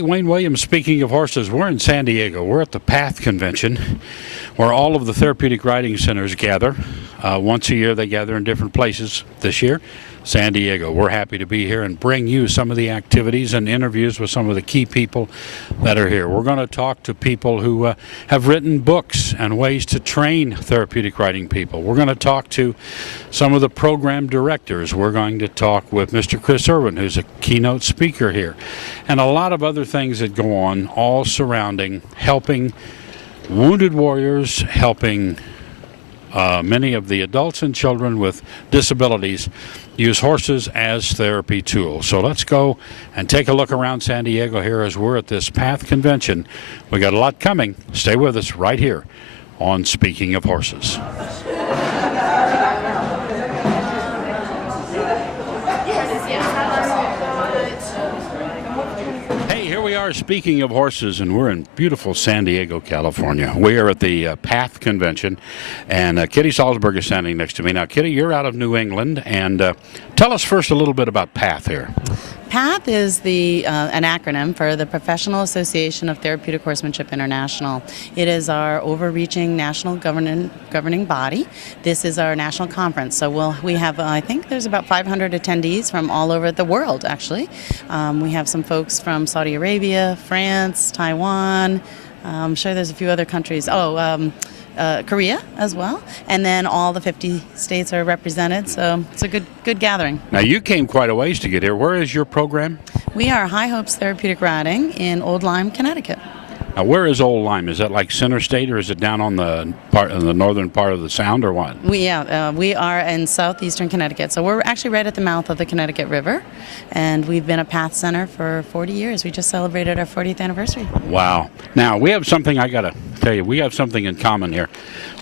Hey, Wayne Williams, speaking of horses, we're in San Diego. We're at the P.A.T.H convention where all of the Therapeutic Riding Centers gather. Once a year they gather in different places. This year, San Diego. We're happy to be here and bring you some of the activities and interviews with some of the key people that are here. We're going to talk to people who have written books and ways to train therapeutic riding people. We're going to talk to some of the program directors. We're going to talk with Mr. Chris Irwin, who's a keynote speaker here, and a lot of other things that go on, all surrounding helping wounded warriors, helping many of the adults and children with disabilities use horses as therapy tools. So let's go and take a look around San Diego here as we're at this P.A.T.H convention. We got a lot coming. Stay with us right here on Speaking of Horses. Speaking of horses, and we're in beautiful San Diego, California. We are at the P.A.T.H convention, and Kitty Salzberg is standing next to me. Now, Kitty, you're out of New England, and tell us first a little bit about P.A.T.H here. P.A.T.H is an acronym for the Professional Association of Therapeutic Horsemanship International. It is our overreaching national governing body. This is our national conference. So we have, I think there's about 500 attendees from all over the world, actually. We have some folks from Saudi Arabia, France, Taiwan. I'm sure there's a few other countries. Korea as well, and then all the 50 states are represented, so it's a good gathering. Now, you came quite a ways to get here. Where is your program? We are High Hopes Therapeutic Riding in Old Lyme, Connecticut. Now, where is Old Lyme? Is that like Center State, or is it down on the northern part of the Sound, or what? We are in southeastern Connecticut, so we're actually right at the mouth of the Connecticut River, and we've been a P.A.T.H Center for 40 years. We just celebrated our 40th anniversary. Wow. Now, we have something, I got to tell you, we have something in common here.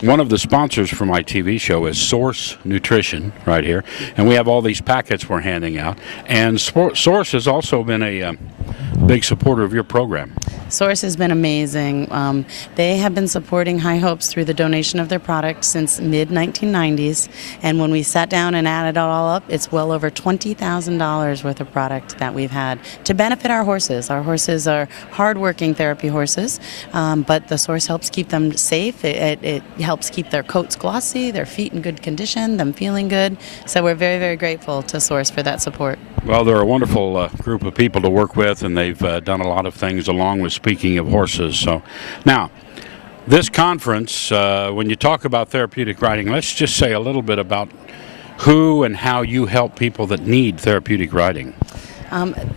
One of the sponsors for my TV show is Source Nutrition right here, and we have all these packets we're handing out, and Source has also been a big supporter of your program. Source has been amazing. They have been supporting High Hopes through the donation of their product since mid-1990s, and when we sat down and added it all up, it's well over $20,000 worth of product that we've had to benefit our horses. Our horses are hard-working therapy horses, but the Source helps keep them safe. It helps keep their coats glossy, their feet in good condition, them feeling good. So we're very, very grateful to Source for that support. Well, they're a wonderful group of people to work with, and they've done a lot of things along with Speaking of Horses. So now, this conference, when you talk about therapeutic riding, let's just say a little bit about who and how you help people that need therapeutic riding.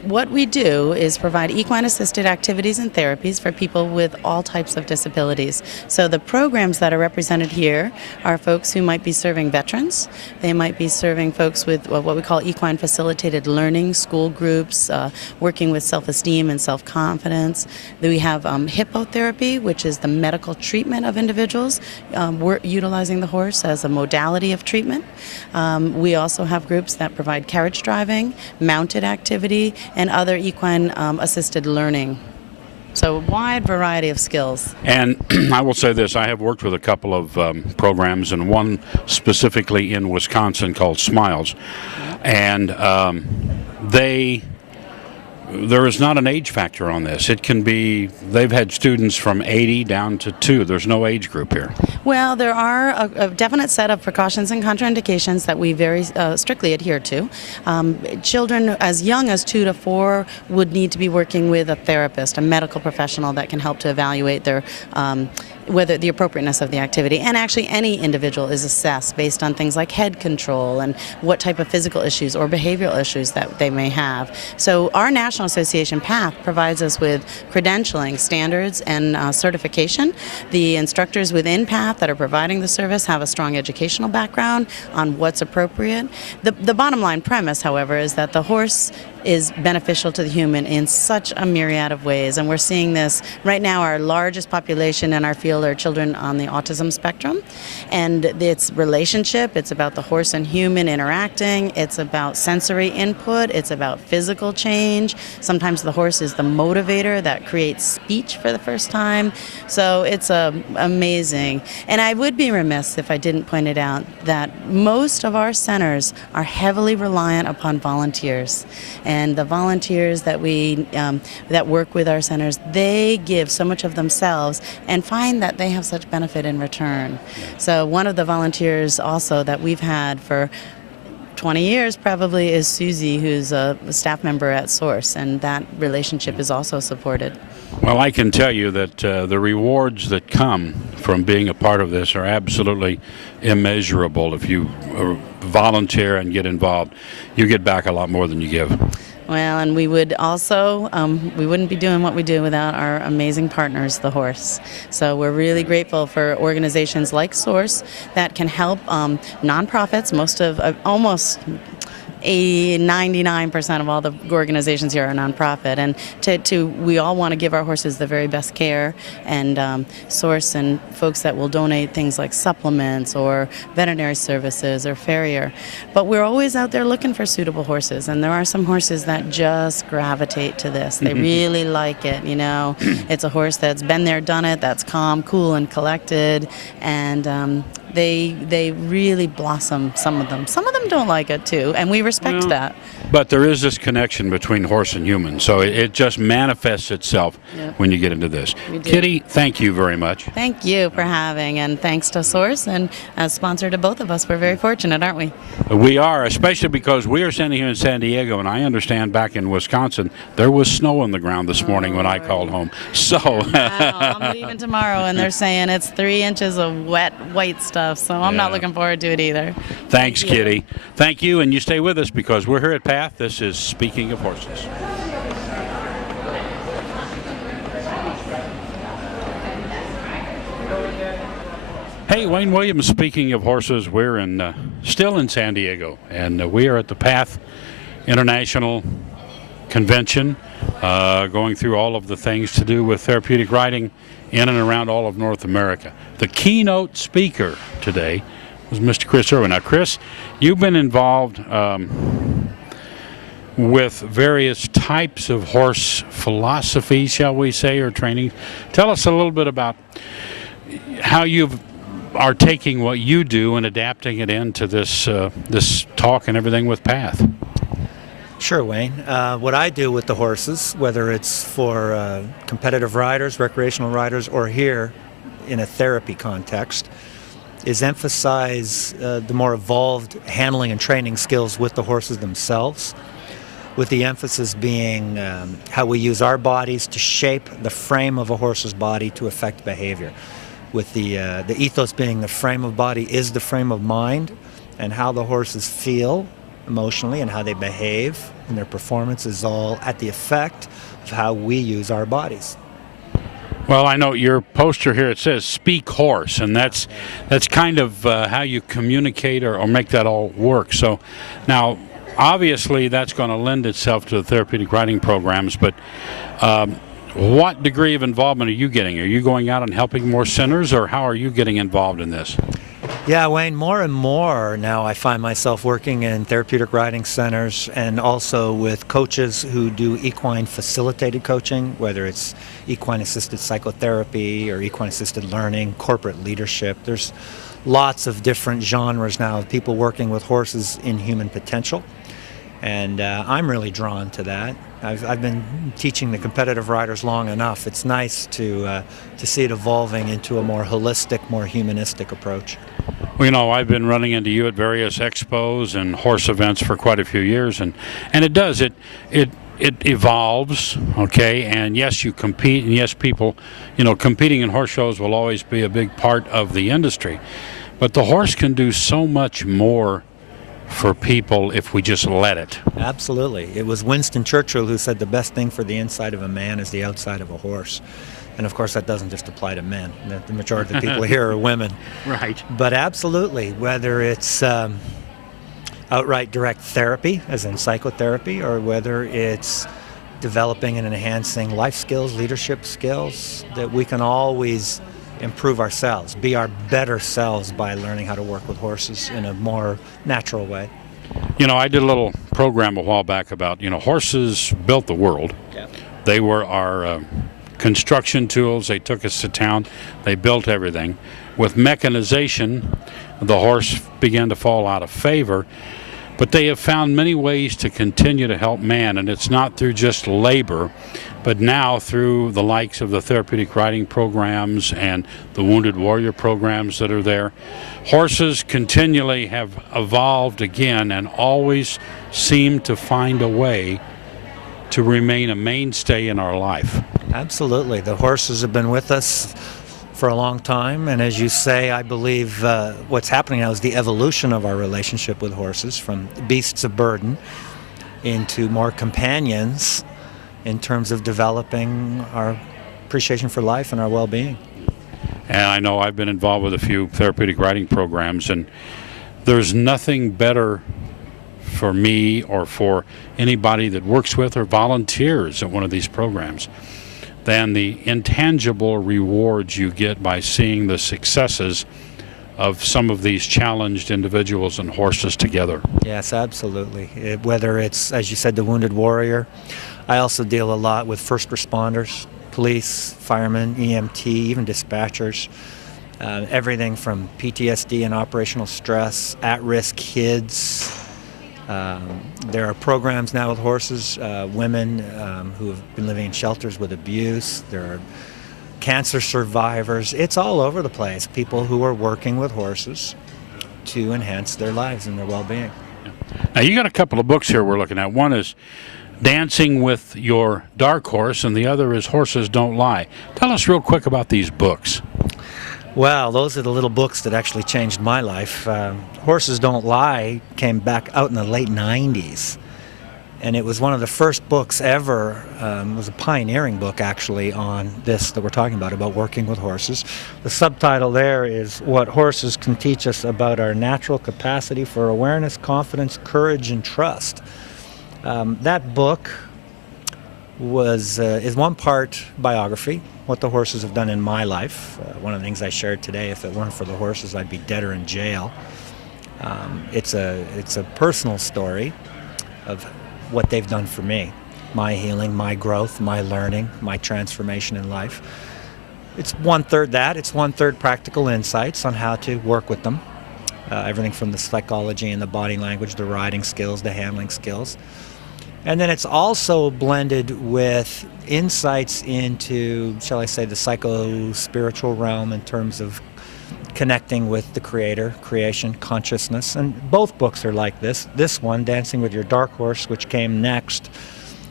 What we do is provide equine-assisted activities and therapies for people with all types of disabilities. So the programs that are represented here are folks who might be serving veterans. They might be serving folks with what we call equine-facilitated learning, school groups, working with self-esteem and self-confidence. We have hippotherapy, which is the medical treatment of individuals. We're utilizing the horse as a modality of treatment. We also have groups that provide carriage driving, mounted activities, and other equine-assisted learning. So a wide variety of skills. And I will say this, I have worked with a couple of programs, and one specifically in Wisconsin called Smiles, and there is not an age factor on this. It can be, they've had students from 80 down to 2. There's no age group here. Well, there are a definite set of precautions and contraindications that we very strictly adhere to. Children as young as 2 to 4 would need to be working with a therapist, a medical professional that can help to evaluate their whether the appropriateness of the activity. And actually any individual is assessed based on things like head control and what type of physical issues or behavioral issues that they may have. So our National Association P.A.T.H provides us with credentialing standards and certification. The instructors within P.A.T.H that are providing the service have a strong educational background on what's appropriate. The bottom line premise, however, is that the horse is beneficial to the human in such a myriad of ways, and we're seeing this right now. Our largest population in our field are children on the autism spectrum, and it's relationship, it's about the horse and human interacting, it's about sensory input, it's about physical change. Sometimes the horse is the motivator that creates speech for the first time, so it's amazing. And I would be remiss if I didn't point it out that most of our centers are heavily reliant upon volunteers. and the volunteers that we that work with our centers, they give so much of themselves and find that they have such benefit in return. So one of the volunteers also that we've had for 20 years probably is Susie, who's a staff member at Source, and that relationship is also supported. Well, I can tell you that the rewards that come from being a part of this are absolutely immeasurable. If you volunteer and get involved, you get back a lot more than you give. Well, and we would also, we wouldn't be doing what we do without our amazing partners, the horse. So we're really grateful for organizations like Source that can help nonprofits. Almost 99% of all the organizations here are nonprofit, and we all want to give our horses the very best care, and Source and folks that will donate things like supplements or veterinary services or farrier. But we're always out there looking for suitable horses, and there are some horses that just gravitate to this. They really like it, you know. It's a horse that's been there, done it, that's calm, cool, and collected, and they really blossom, some of them. Some of them don't like it too, and we respect that. But there is this connection between horse and human, so it just manifests itself when you get into this. Kitty, thank you very much. Thank you for having, and thanks to Source, and as sponsor to both of us, we're very fortunate, aren't we? We are, especially because we are standing here in San Diego, and I understand back in Wisconsin, there was snow on the ground this morning when I called home. So I'm leaving tomorrow, and they're saying it's 3 inches of wet, white stuff, so I'm not looking forward to it either. Thanks, Kitty. Thank you, and you stay with us because we're here at P.A.T.H. This is Speaking of Horses. Hey, Wayne Williams, speaking of horses, we're still in San Diego, and we are at the P.A.T.H. International Convention, going through all of the things to do with therapeutic riding in and around all of North America. The keynote speaker today was Mr. Chris Irwin. Now, Chris, you've been involved with various types of horse philosophy, shall we say, or training. Tell us a little bit about how you are taking what you do and adapting it into this this talk and everything with P.A.T.H. Sure, Wayne. What I do with the horses, whether it's for competitive riders, recreational riders, or here in a therapy context, is emphasize the more evolved handling and training skills with the horses themselves, with the emphasis being how we use our bodies to shape the frame of a horse's body to affect behavior, with the ethos being the frame of body is the frame of mind, and how the horses feel emotionally and how they behave and their performance is all at the effect of how we use our bodies. Well, I know your poster here, it says speak horse, and that's kind of how you communicate or make that all work. So now obviously that's going to lend itself to the therapeutic riding programs, but what degree of involvement are you getting? Are you going out and helping more centers, or how are you getting involved in this? Yeah, Wayne, more and more now I find myself working in therapeutic riding centers and also with coaches who do equine facilitated coaching, whether it's equine assisted psychotherapy or equine assisted learning, corporate leadership. There's lots of different genres now of people working with horses in human potential, and I'm really drawn to that. I've been teaching the competitive riders long enough. It's nice to see it evolving into a more holistic, more humanistic approach. Well, you know, I've been running into you at various expos and horse events for quite a few years, and it does. It evolves, okay, and yes, you compete, and yes, people, you know, competing in horse shows will always be a big part of the industry, but the horse can do so much more for people if we just let it. Absolutely. It was Winston Churchill who said the best thing for the inside of a man is the outside of a horse. And of course that doesn't just apply to men. The majority of the people here are women. Right. But absolutely, whether it's outright direct therapy, as in psychotherapy, or whether it's developing and enhancing life skills, leadership skills, that we can always improve ourselves, be our better selves by learning how to work with horses in a more natural way. You know, I did a little program a while back about, you know, horses built the world. Yeah. They were our construction tools. They took us to town. They built everything. With mechanization, the horse began to fall out of favor. But they have found many ways to continue to help man, and it's not through just labor, but now through the likes of the therapeutic riding programs and the wounded warrior programs that are there. Horses continually have evolved again and always seem to find a way to remain a mainstay in our life. Absolutely. The horses have been with us for a long time, and as you say, I believe what's happening now is the evolution of our relationship with horses from beasts of burden into more companions in terms of developing our appreciation for life and our well-being. And I know I've been involved with a few therapeutic riding programs, and there's nothing better for me or for anybody that works with or volunteers at one of these programs than the intangible rewards you get by seeing the successes of some of these challenged individuals and horses together. Yes, absolutely. Whether it's, as you said, the wounded warrior, I also deal a lot with first responders, police, firemen, EMT, even dispatchers, everything from PTSD and operational stress, at-risk kids. There are programs now with horses, women who have been living in shelters with abuse. There are cancer survivors. It's all over the place. People who are working with horses to enhance their lives and their well-being. Now, you got a couple of books here we're looking at. One is Dancing with Your Dark Horse, and the other is Horses Don't Lie. Tell us real quick about these books. Well, those are the little books that actually changed my life. Horses Don't Lie came back out in the late 90s, and it was one of the first books ever. It was a pioneering book, actually, on this that we're talking about working with horses. The subtitle there is What Horses Can Teach Us About Our Natural Capacity for Awareness, Confidence, Courage, and Trust. That book is one part biography, what the horses have done in my life. One of the things I shared today, if it weren't for the horses, I'd be dead or in jail. It's a personal story of what they've done for me, my healing, my growth, my learning, my transformation in life. It's 1/3 that, it's 1/3 practical insights on how to work with them. Everything from the psychology and the body language, the riding skills, the handling skills. And then it's also blended with insights into, shall I say, the psycho-spiritual realm in terms of connecting with the creator, creation, consciousness. And both books are like this. This one, Dancing with Your Dark Horse, which came next,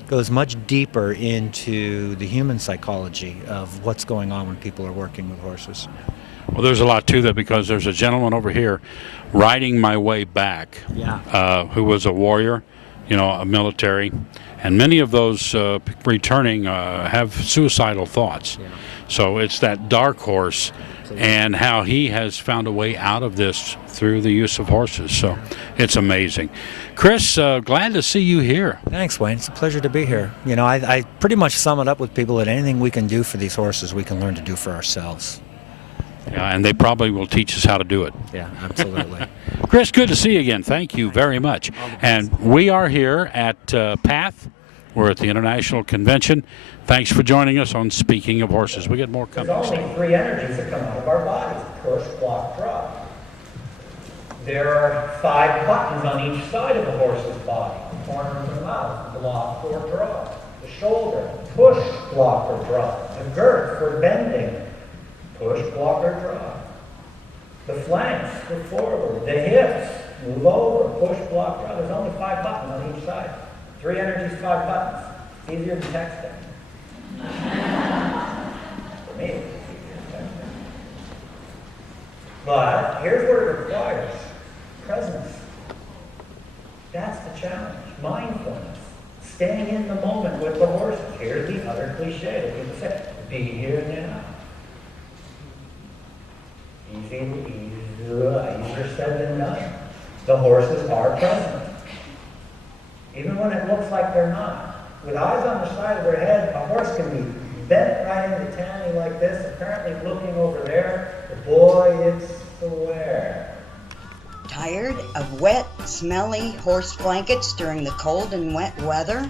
goes much deeper into the human psychology of what's going on when people are working with horses. Well, there's a lot to that, because there's a gentleman over here, Riding My Way Back, who was a warrior, a military, and many of those returning have suicidal thoughts. Yeah. So it's that dark horse and how he has found a way out of this through the use of horses. So it's amazing. Chris, glad to see you here. Thanks, Wayne. It's a pleasure to be here. I pretty much sum it up with people that anything we can do for these horses, we can learn to do for ourselves. Yeah, and they probably will teach us how to do it. Yeah, absolutely. Chris, good to see you again. Thank you very much. And we are here at P.A.T.H. We're at the International Convention. Thanks for joining us on Speaking of Horses. We get more coming. There's only 3 energies that come out of our bodies: push, block, drop. There are 5 buttons on each side of a horse's body: the corner of the mouth, block or drop; the shoulder, push, block or drop; the girth for bending, push, block, or drop; the flanks for forward; the hips, move over, push, block, drop. There's only 5 buttons on each side. 3 energies, 5 buttons. It's easier than texting. For me, it's easier than texting. But here's what it requires: presence. That's the challenge. Mindfulness. Staying in the moment with the horses. Here's the other cliche that people say: be here now. Easier said than done. The horses are present. Even when it looks like they're not. With eyes on the side of their head, a horse can be bent right into Tammy like this, apparently looking over there. But boy, it's aware. Tired of wet, smelly horse blankets during the cold and wet weather?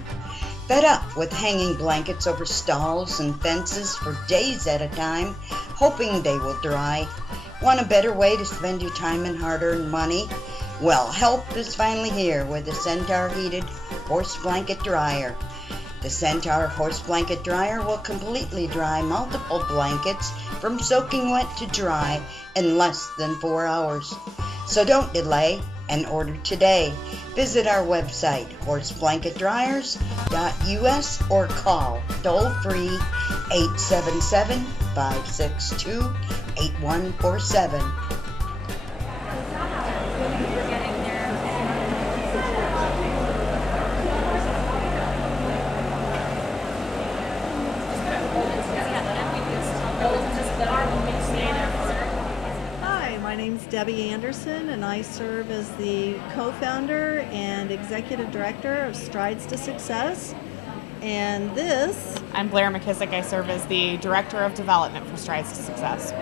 Fed up with hanging blankets over stalls and fences for days at a time, hoping they will dry? Want a better way to spend your time and hard-earned money? Well, help is finally here with the Centaur heated horse blanket dryer. The Centaur horse blanket dryer will completely dry multiple blankets from soaking wet to dry in less than 4 hours. So don't delay and order today. Visit our website, horseblanketdryers.us, or call toll-free 877-562-8147. Hi, my name's Debbie Anderson, and I serve as the co-founder and executive director of Strides to Success. And this, I'm Blair McKissick. I serve as the Director of Development for Strides to Success.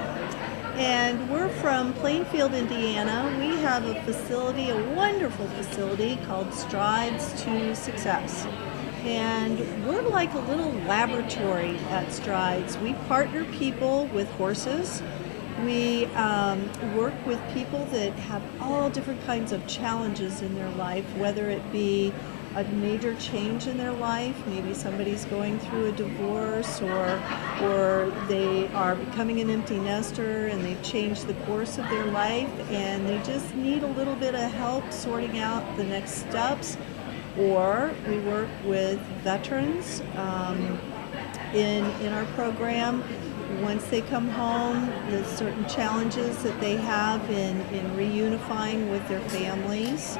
and we're from Plainfield, Indiana. We have a facility, a wonderful facility called Strides to Success. And we're like a little laboratory at Strides. We partner people with horses. We work with people that have all different kinds of challenges in their life, whether it be a major change in their life, maybe somebody's going through a divorce, or they are becoming an empty nester and they've changed the course of their life and they just need a little bit of help sorting out the next steps. Or we work with veterans in our program. Once they come home, there's certain challenges that they have in reunifying with their families.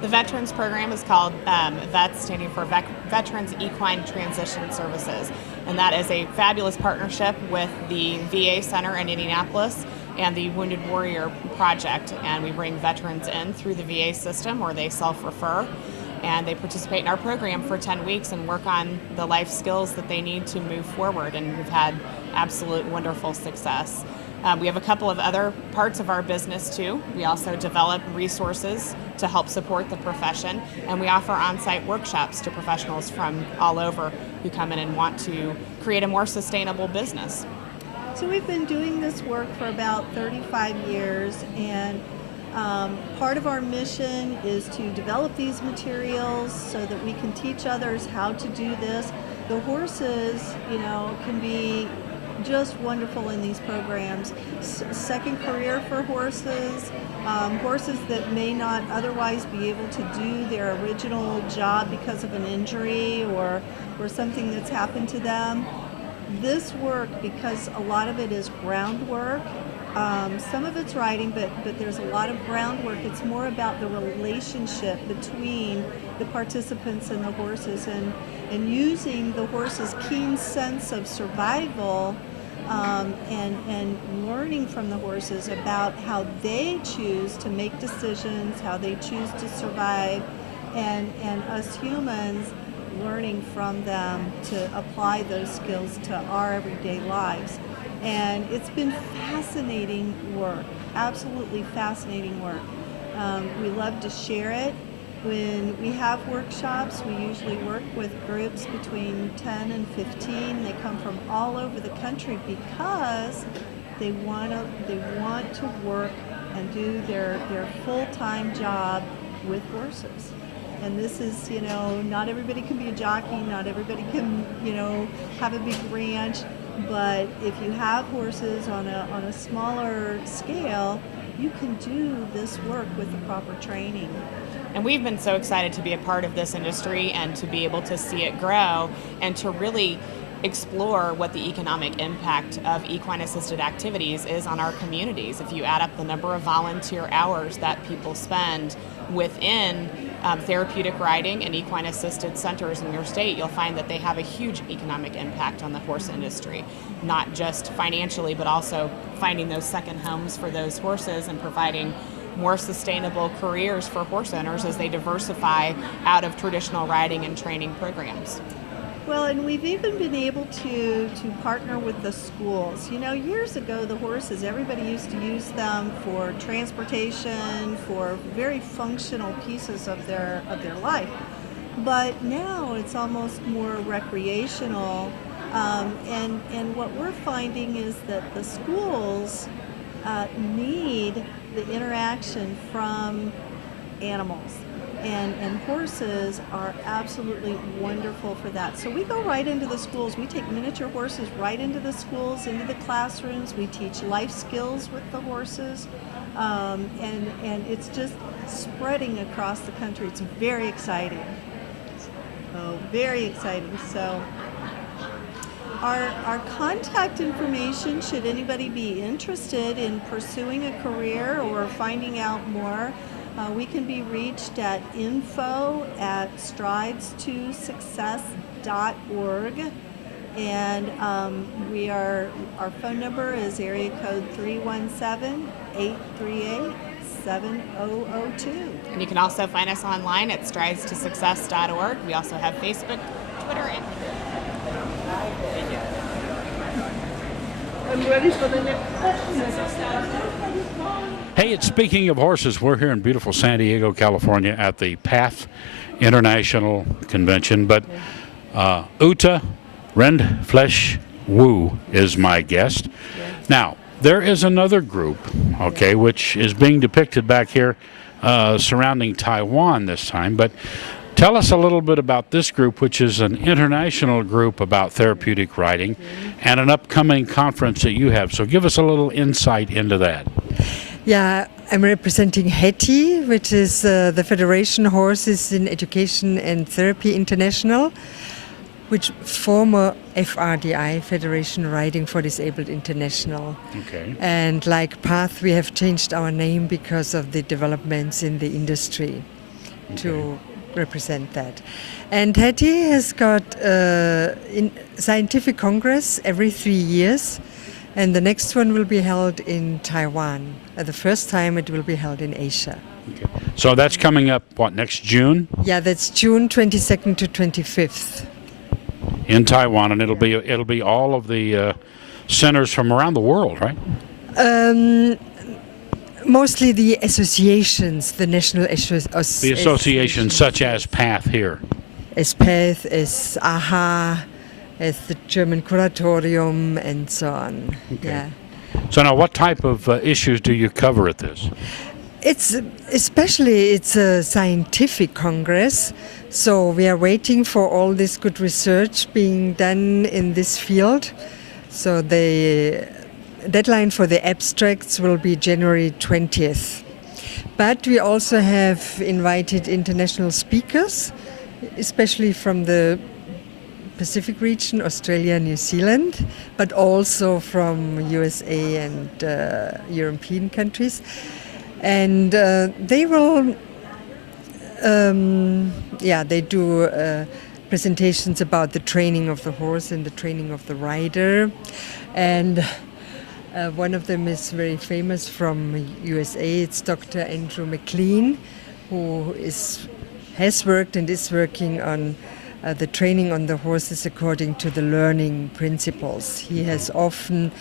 The Veterans Program is called VETS, standing for Veterans Equine Transition Services. And that is a fabulous partnership with the VA Center in Indianapolis and the Wounded Warrior Project. And we bring veterans in through the VA system, or they self-refer. And they participate in our program for 10 weeks and work on the life skills that they need to move forward. And we've had absolute wonderful success. We have a couple of other parts of our business too. We also develop resources to help support the profession, and we offer on-site workshops to professionals from all over who come in and want to create a more sustainable business. So we've been doing this work for about 35 years, and part of our mission is to develop these materials so that we can teach others how to do this. The horses, can be just wonderful in these programs. Second career for horses, horses that may not otherwise be able to do their original job because of an injury or something that's happened to them. This work, because a lot of it is groundwork, some of it's riding, but there's a lot of groundwork. It's more about the relationship between the participants and the horses, and using the horse's keen sense of survival, and learning from the horses about how they choose to make decisions, how they choose to survive, and us humans learning from them to apply those skills to our everyday lives. And it's been fascinating work, absolutely fascinating work. We love to share it. When we have workshops, we usually work with groups between 10 and 15. They come from all over the country because they want to work and do their full-time job with horses. And this is, not everybody can be a jockey, not everybody can, have a big ranch, but if you have horses on a smaller scale, you can do this work with the proper training. And we've been so excited to be a part of this industry and to be able to see it grow and to really explore what the economic impact of equine-assisted activities is on our communities. If you add up the number of volunteer hours that people spend within therapeutic riding and equine-assisted centers in your state, you'll find that they have a huge economic impact on the horse industry, not just financially, but also finding those second homes for those horses and providing more sustainable careers for horse owners as they diversify out of traditional riding and training programs. Well, and we've even been able to partner with the schools. Years ago, the horses, everybody used to use them for transportation, for very functional pieces of their life. But now it's almost more recreational. And what we're finding is that the schools need the interaction from animals. And horses are absolutely wonderful for that. So we go right into the schools. We take miniature horses right into the schools, into the classrooms. We teach life skills with the horses. And it's just spreading across the country. It's very exciting. Oh, very exciting. So our contact information, should anybody be interested in pursuing a career or finding out more, we can be reached at info@stridestosuccess.org, and our phone number is area code 317-838-7002. And you can also find us online at stridestosuccess.org. We also have Facebook, Twitter, and I'm ready for the next question. Hey, it's Speaking of Horses. We're here in beautiful San Diego, California at the P.A.T.H International Convention. But Uta Rendflesh Wu is my guest. Now, there is another group, okay, which is being depicted back here surrounding Taiwan this time. But tell us a little bit about this group, which is an international group about therapeutic riding and an upcoming conference that you have. So give us a little insight into that. Yeah, I'm representing P.A.T.H, which is the Federation Horses in Education and Therapy International, which former FRDI, Federation Riding for Disabled International. Okay. And like P.A.T.H, we have changed our name because of the developments in the industry to represent that. And P.A.T.H has got in scientific congress every 3 years. And the next one will be held in Taiwan. The first time it will be held in Asia. Okay. So that's coming up, what, next June? Yeah, that's June 22nd to 25th. In Taiwan, and it'll be all of the centers from around the world, right? Mostly the associations, the national associations. The associations such as P.A.T.H here. As P.A.T.H, as AHA, as the German Kuratorium, and so on. Okay. Yeah. So now, what type of issues do you cover at this? It's a scientific congress, so we are waiting for all this good research being done in this field. So the deadline for the abstracts will be January 20th. But we also have invited international speakers, especially from the Pacific region, Australia, New Zealand, but also from USA and European countries. And they will, they do presentations about the training of the horse and the training of the rider. And one of them is very famous from USA. It's Dr. Andrew McLean, who has worked and is working on the training on the horses according to the learning principles. He has often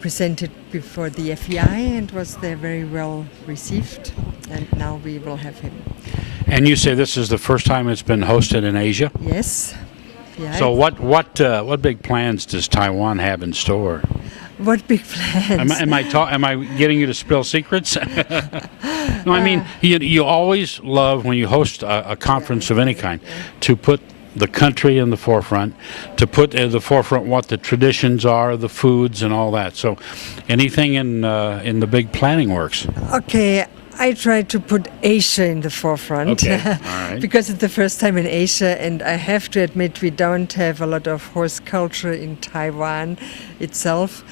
presented before the FEI and was there very well received, and now we will have him. And you say this is the first time it's been hosted in Asia? Yes. Yeah. So what big plans does Taiwan have in store? What big plans? Am I getting you to spill secrets? No, I mean you always love when you host a conference of any kind to put the country in the forefront, to put in the forefront what the traditions are, the foods, and all that. So, anything in the big planning works? Okay. I try to put Asia in the forefront. Okay. All right. Because it's the first time in Asia, and I have to admit we don't have a lot of horse culture in Taiwan itself.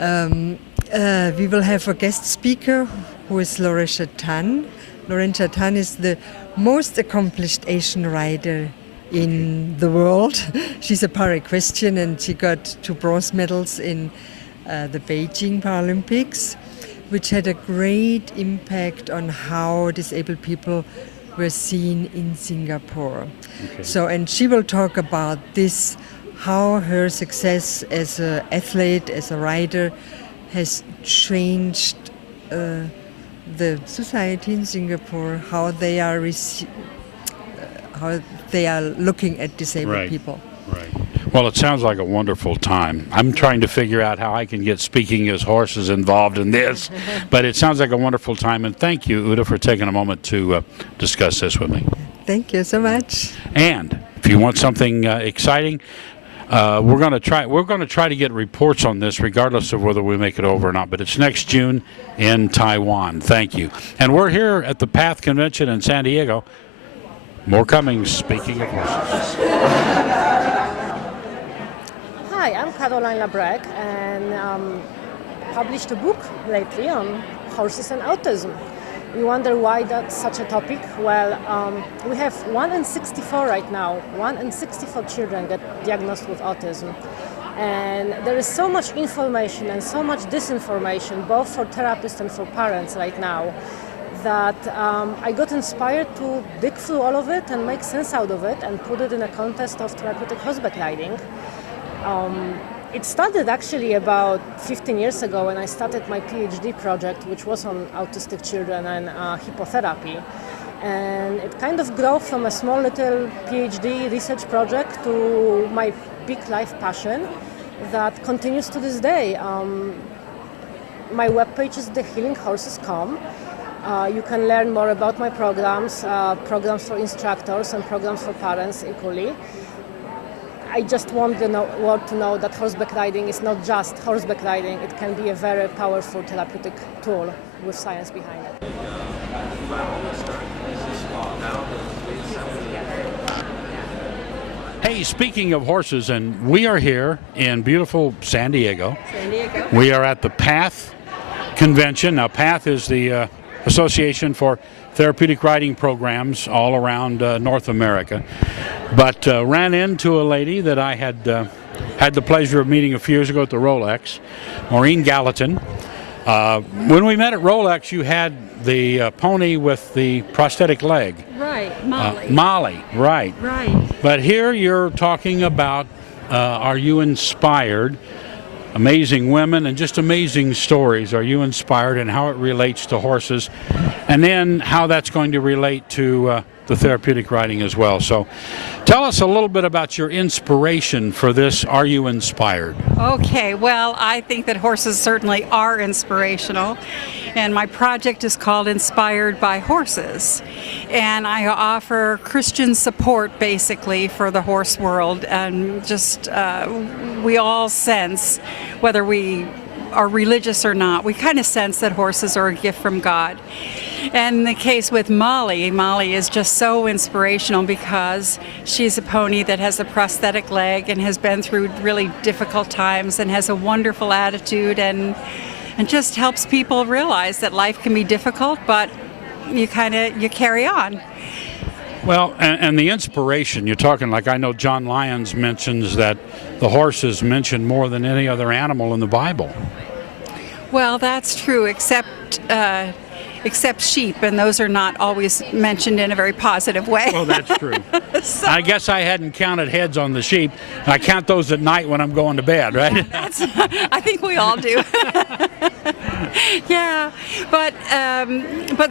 We will have a guest speaker who is Laurentia Tan. Laurentia Tan is the most accomplished Asian rider in the world. She's a para-equestrian and she got 2 bronze medals in the Beijing Paralympics, which had a great impact on how disabled people were seen in Singapore. Okay. So, and she will talk about this, how her success as an athlete, as a rider, has changed the society in Singapore, how they are looking at disabled people. Right. Well, it sounds like a wonderful time. I'm trying to figure out how I can get Speaking as Horses involved in this, but it sounds like a wonderful time, and thank you, Uda, for taking a moment to discuss this with me. Thank you so much. And if you want something exciting, we're going to try to get reports on this regardless of whether we make it over or not, but it's next June in Taiwan. Thank you. And we're here at the P.A.T.H convention in San Diego. More coming, Speaking of Horses. Hi, I'm Caroline Labrec and published a book lately on horses and autism. You wonder why that's such a topic? Well, we have 1 in 64 right now. 1 in 64 children get diagnosed with autism. And there is so much information and so much disinformation, both for therapists and for parents right now, that I got inspired to dig through all of it and make sense out of it and put it in a context of therapeutic horseback riding. It started actually about 15 years ago when I started my PhD project, which was on autistic children and hippotherapy. And it kind of grew from a small little PhD research project to my big life passion that continues to this day. My webpage is thehealinghorses.com. You can learn more about my programs, programs for instructors and programs for parents equally. I just want the world to know that horseback riding is not just horseback riding. It can be a very powerful therapeutic tool with science behind it. Hey, speaking of horses, and we are here in beautiful San Diego. We are at the P.A.T.H convention. Now, P.A.T.H is the Association for Therapeutic Riding Programs all around North America. But ran into a lady that I had the pleasure of meeting a few years ago at the Rolex, Maureen Gallatin. When we met at Rolex, you had the pony with the prosthetic leg. Right, Molly. Molly, right. Right. But here you're talking about, are you inspired? Amazing women and just amazing stories. Are you inspired and how it relates to horses, and then how that's going to relate to the therapeutic riding as well. So tell us a little bit about your inspiration for this. Are you inspired? Okay, well, I think that horses certainly are inspirational, and my project is called Inspired by Horses, and I offer Christian support basically for the horse world, and just we all sense, whether we are religious or not, we kind of sense that horses are a gift from God. And the case with Molly, Molly is just so inspirational because she's a pony that has a prosthetic leg and has been through really difficult times and has a wonderful attitude and just helps people realize that life can be difficult, but you carry on. Well, and the inspiration, you're talking like I know John Lyons mentions that the horse is mentioned more than any other animal in the Bible. Well, that's true, except sheep, and those are not always mentioned in a very positive way. Well, that's true. I guess I hadn't counted heads on the sheep. I count those at night when I'm going to bed, right? I think we all do. Yeah, but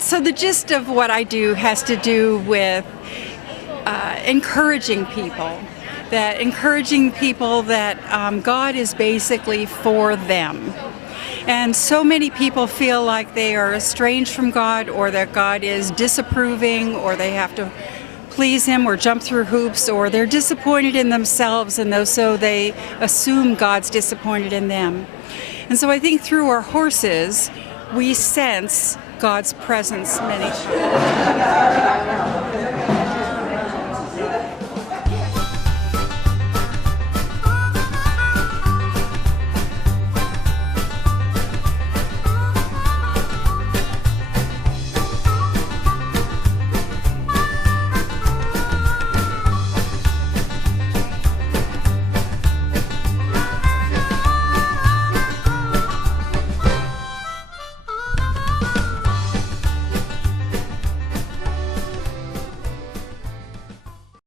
so the gist of what I do has to do with encouraging people that God is basically for them. And so many people feel like they are estranged from God, or that God is disapproving, or they have to please Him or jump through hoops, or they're disappointed in themselves, and so they assume God's disappointed in them. And so I think through our horses, we sense God's presence many times.